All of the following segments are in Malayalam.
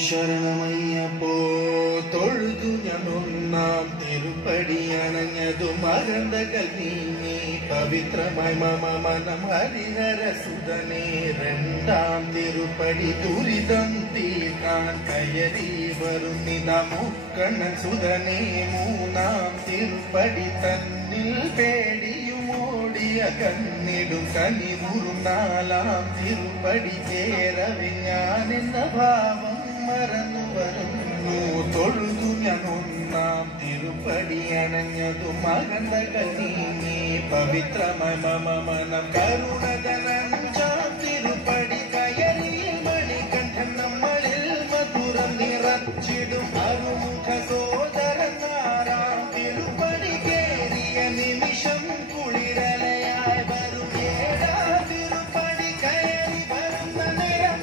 ശരണമയ്യപ്പോ തൊഴുതു ഞാൻ ഒന്നാം തിരുപ്പടി അണഞ്ഞതു മകന്തകൾ നീങ്ങി പവിത്രമായി മമ മനം ഹരിഹരസുതനെ രണ്ടാം തിരുപ്പടി ദുരിതം തീർക്കാൻ കയറി വരുന്നിത മുക്കണ്ണൻ സുതനെ മൂന്നാം തിരുപ്പടി തന്നിൽ പേടിയുമോടിയ കണ്ണിടും കനിമുറും നാലാം തിരുപ്പടി ചേരവെ ഞാൻ എന്ന ഭാവം മറന്നു വരുന്നു തൊഴുതു ഞാൻ ഒന്നാം തിരുപ്പടി അണഞ്ഞതു മകന്തകൾ നീങ്ങി പവിത്രമായ മമ മനം കരുണജനഞ്ചാം തിരുപ്പടി കയറി മണികണ്ഠൻ നമ്മളിൽ മധുരം നിറച്ചിടും അരുമുഖ സോദരൻ ആറാം തിരുപ്പടി കേറിയ നിമിഷം കുളിരലയായി വരും ഏഴാം തിരുപ്പടി കയറി വരുന്ന നേരം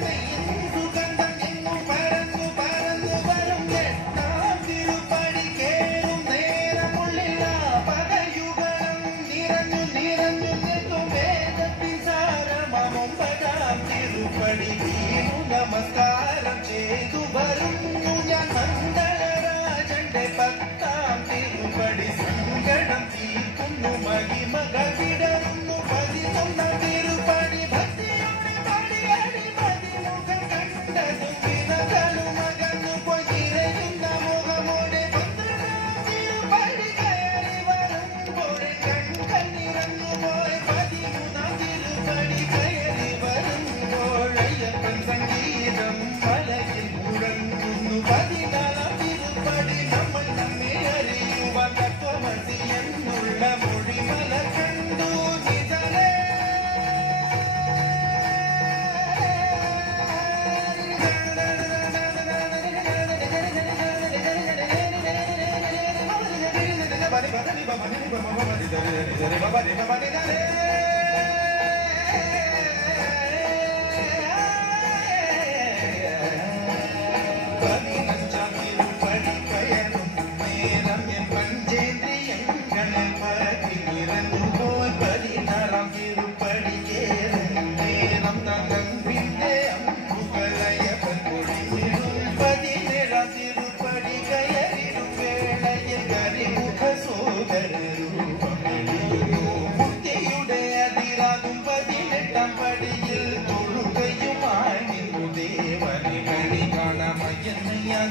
സുഗന്ധം എങ്ങും പരന്നു പരന്നു വരും എട്ടാം തിരുപ്പടി കേറും നേരമുള്ളില്ല പകയുഗം നിറഞ്ഞു നിറഞ്ഞു നിൽക്കും വേദത്തിൻ സാരമം ഒമ്പതാം തിരുപ്പടി വീണു നമസ്കാരം ചെയ്തു വരുന്നു ഞാൻ മണ്ഡലരാജന്റെ പത്താം തിരുപ്പടി സങ്കടം തീർക്കുന്നു മഹിമകൾ വിടരുന്നു പതിനൊന്നാം തിരുപ്പടി ഭക്തിയോടെ പടിയടി പതിമുഖം കണ്ടതും വിനതലും അകന്നു പോയി തിരയുന്ന മുഖമോടെ പന്ത്രണ്ടാം തിരുപ്പടി കയറി വരുമ്പോഴെ കൺകൾ നിറഞ്ഞു പോയി പതിമൂന്നാം തിരുപ്പടി കയറി വരുമ്പോൾ അയ്യപ്പൻ സംഗീതം മലയിൽ മുഴങ്ങുന്നു പതിനാലാം തിരുപ്പടി നമ്മൾ നമ്മെ അറിയുവാൻ തത്വമസി എന്നുള്ള മൊഴിമല കണ്ടു നിജലേ പതിനഞ്ചാം തിരുപ്പടി കയറും നേരം എൻ പഞ്ചേന്ദ്രിയങ്ങളിൽ പറ്റി നിറഞ്ഞു പോയി പതിനാറാം തിരുപ്പടി കേറും നേരം തന്നൻപിന്റെ അമ്പുകളയപ്പൻ പൊടിഞ്ഞിടും പതിനേഴാം തിരുപ്പടി കയറിടും വേളയിൽ കരിമുഖ സോദരൂപം എഴുതുന്നു മുക്തിയുടെ അതിരാകും പതിനെട്ടാം പടിയിൽ തൊഴുകയുമായി നിന്നു ദേവനെ കണി കാണമയ്യെന്ന് ഞാൻ